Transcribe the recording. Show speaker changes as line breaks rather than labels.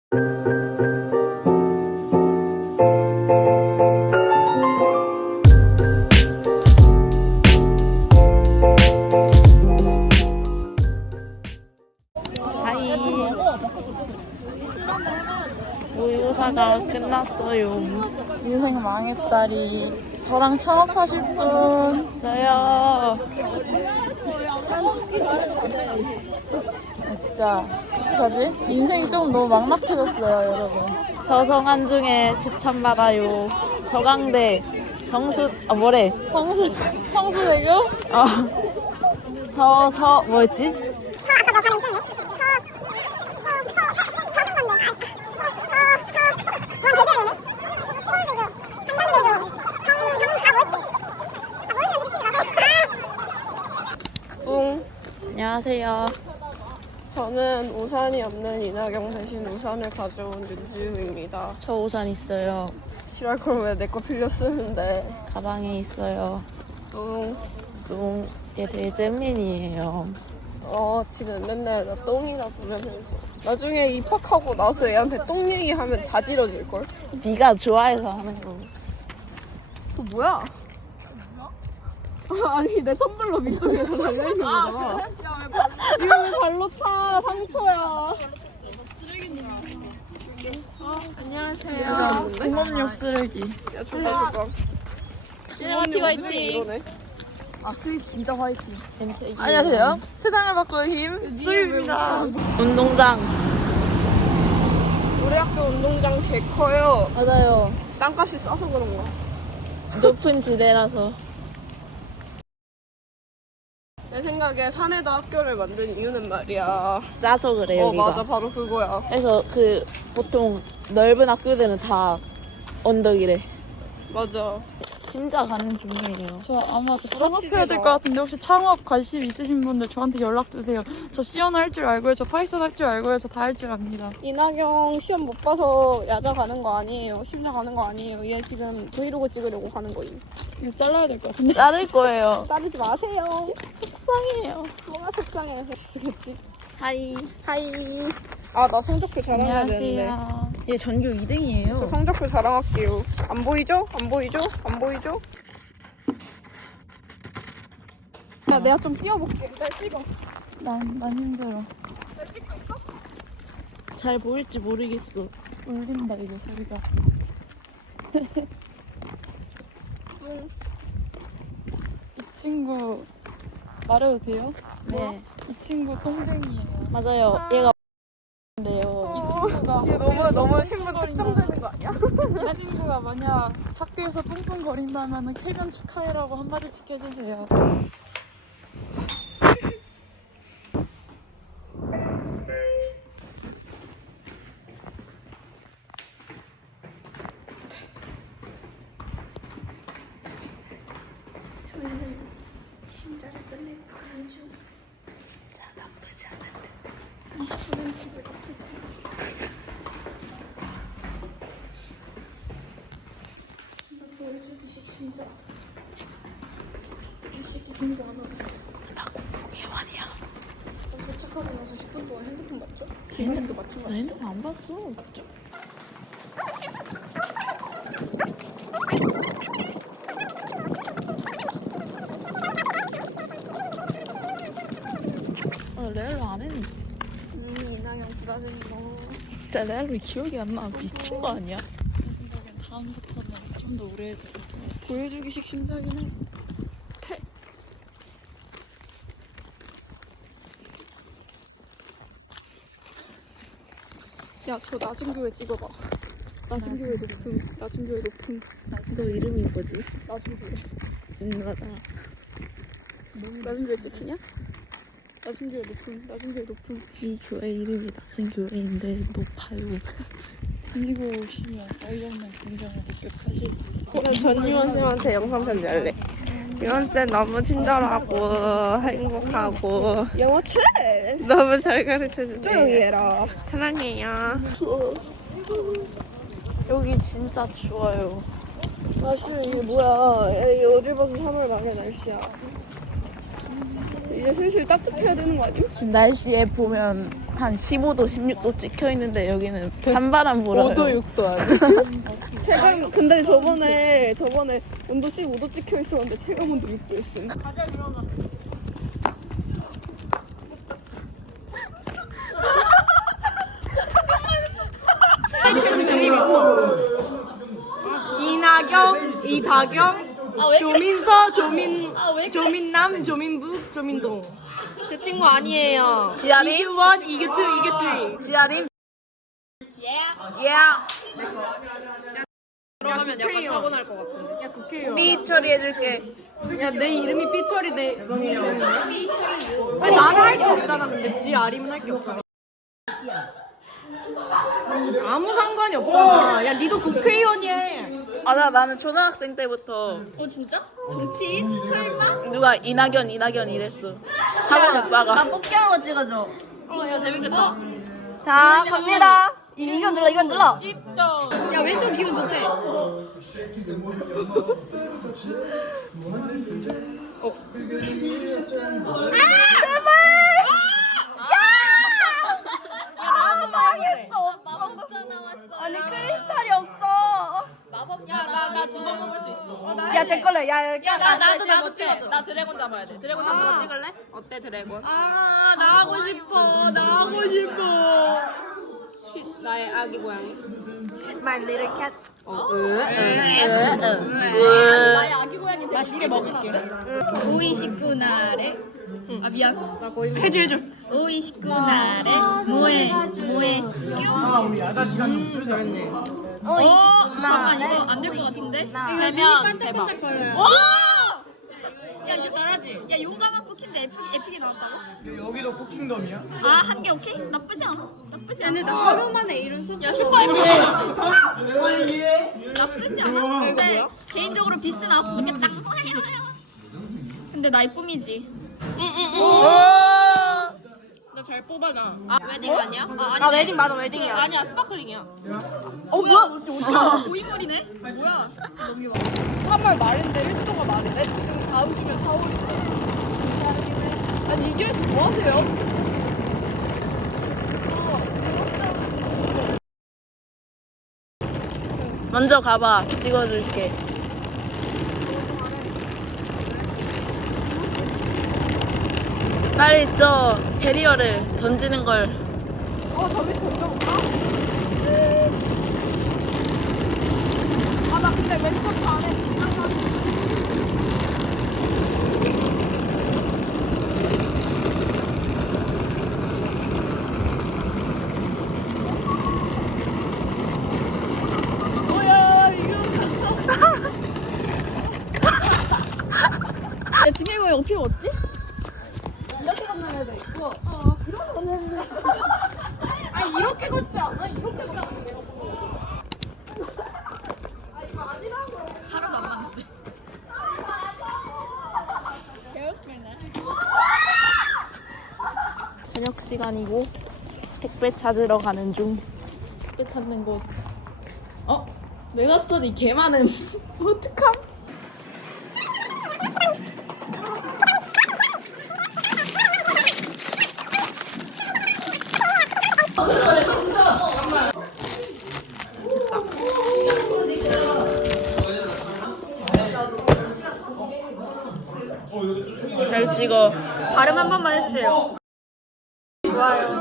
모의고사가 끝났어요. 인생 망했다리. 저랑 창업하실 분? 저요. 진짜 어떡하지? 인생이 좀 너무 막막해졌어요, 여러분. 서성한 중에 추천받아요. 서강대 뭐래? 성수대교? 뭐였지? 안녕하세요.
저는 우산이 없는 이나경 대신 우산을 가져온 윤지우입니다.
저 우산 있어요.
지랄 걸 왜 내 거 빌려 쓰는데.
가방에 있어요. 얘 되게 잼민이에요.
지금 맨날 나 똥이라 부르면서 나중에 입학하고 나서 애한테 똥 얘기하면 자지러질걸?
네가 좋아해서 하는 거.
그거 뭐야? 아니 내 텀블러 밑쪽에서 달려있는 거잖아. 그래? 이거 왜 발로 차? 상처야.
안녕하세요.
공업용 쓰레기. 야 줘봐.
시네마틱 화이팅.
이러네.
수입 진짜 화이팅.
안녕하세요.
세상을 바꾸는 힘 수입입니다.
운동장.
우리 학교 운동장 개 커요.
맞아요.
땅값이 싸서 그런가?
높은 지대라서.
내 생각에 산에다 학교를 만든 이유는 말이야.
싸서 그래요. 여기가.
맞아, 바로 그거야.
그래서 보통 넓은 학교들은 다 언덕이래.
맞아.
심자 가는 중이에요.
저 아마 창업해야 될 것 같은데 혹시 창업 관심 있으신 분들 저한테 연락 주세요. 저 C언어 할 줄 알고요. 저 파이썬 할 줄 알고요. 저 다 할 줄 압니다.
이나경 시험 못 봐서 야자 가는 거 아니에요. 심야 가는 거 아니에요. 얘 지금 브이로그 찍으려고 가는 거임.
이거 잘라야 될 것 같은데.
자를 거예요.
따르지 마세요.
속상해요.
뭐가 속상해. 그렇지.
하이.
하이. 아, 나 성적표 자랑해야 되는데.
안녕하세요.
얘 전교 2등이에요.
저 성적표 자랑할게요. 안 보이죠? 안 보이죠? 안 보이죠? 야, 내가 좀 띄워볼게. 날 찍어.
난 힘들어.
잘 보일지 모르겠어.
울린다 이거 소리가. 이 친구 말해도 돼요?
네.
이 친구 똥쟁이에요.
맞아요. 얘가 인데요.
이 친구가
얘 너무 신분 특정되는 거 아니야?
이 친구가 만약 학교에서 뿡뿡거린다면 쾌변 축하해라고 한마디씩 해주세요.
저희는 심자를 끝내고 가는 중. 진짜 나쁘지 않은데 20분은 기분 나쁘지 않아. 나 보여주기식 심자. 이 새끼 공부 안 하고.
나 공부 개완이야.
나 도착하고 나서 10분 동안 핸드폰 봤죠?
나
걔네들도 마찬가지.
핸드폰 안 봤어. 레알로 안 했는데.
이나경 불안해 너.
진짜 레알로 기억이 안 나. 미친 거 아니야?
제 생각엔 다음부터는 좀 더 오래 해도 될 것 같아요.
보여주기식 심사긴 해. 야, 저 낮은 교회 찍어봐. 낮은 교회 높음. 낮은 교회 높음.
너 이름이 뭐지?
낮은 교회.
맞아.
낮은 교회 찍히냐? 낮은 교회 높음. 낮은 교회 높음.
이 교회 이름이 낮은 교회인데 높아요.
들고 오시면 어이없는 감정을 목격하실 수 있어요.
오늘 전유원 쌤한테 영상 편지할래. 유원 쌤 너무 친절하고 행복하고 영어 최 너무 잘 가르쳐 주세요. 조용히 해라. 사랑해요.
여기 진짜 추워요.
날씨 이게 뭐야? 에이, 어딜 봐서 3월 말의 날씨야. 이제 슬슬 따뜻해야 되는 거 아니야?
지금 날씨에 보면 한 15도, 16도 찍혀 있는데 여기는 찬바람 불어요.
5도 6도 아니야. 체감 근데 저번에 온도 15도 찍혀 있었는데 체감 온도 6도 있음.
이나경, 이다경, 조민서, 조민남, 조민북, 조민동.
제 친구 아니에요.
지아림?
이규원, 이규투, 이규쓰리.
지아림?
들어가면 약간 사고 날 것 같은데.
야 국회의원.
삐 처리해줄게.
야 내 이름이 삐처리 되는 거야. 아니 나는 할 게 없잖아. 근데 지 아림은 할 게 없잖아. 아무 상관이 없잖아. 야 니도 국회의원이야.
나는 초등학생 때부터
진짜? 정치인? 설마?
누가 이낙연 이랬어. 학원 오빠가.
뽑기하는 거 찍어줘. 야 재밌겠다.
자 갑니다. 이건 눌러 이건 눌러.
야 왼쪽 기분 좋대.
아니 크리스탈이 없어.
마법사 나 두 번 먹을 수 있어.
야 제 걸래. 야
나도 찍어줘. 나 드래곤 잡아야 돼. 드래곤 잡는 거 찍을래? 어때 드래곤?
나 하고 싶어. 나 하고 싶어.
나의 아기 고양이.
My little cat.
나의 아기 고양이 되게
맛있게 먹을게.
529날에 아 미안
해줘.
529날에 뭐해 잠깐만 이거 안 될 것 같은데?
되면 대박.
야 이거 잘하지? 야 용감한 쿠키인데 에픽이 나왔다고?
여기도 쿠킹덤이야?
아 한 개 오케이? 나쁘지 않아
근데 나 하루 만에 이런 소.
야 슈퍼
나쁘지 않아 근데 개인적으로 비스 나왔으면 좋겠다 근데 나의 꿈이지
나 잘 뽑아 나.
웨딩 아니야?
나 웨딩 맞아 웨딩이야.
아니야 스파클링이야.
뭐야 너 진짜 어디야?
고인물이네? 뭐야
3월 말인데 1도가 말이네. 지금 다음 주면 4월인데. 아니 이게 뭐 하세요?
먼저 가봐. 찍어줄게. 빨리 저 베리어를 던지는 걸.
저기 던져볼까? 나 근데 왼쪽 안에
야, 지금 이거 어떻게 먹지?
아니 이렇게 걷지 않아? 이렇게 걷지 않아?
하나도 안 맞는데
저녁 시간이고 택배 찾으러 가는 중. 택배 찾는 곳.
메가스터디 개 많은.
어떡함? 잘 찍어.
발음 한 번만 해주세요.
좋아요.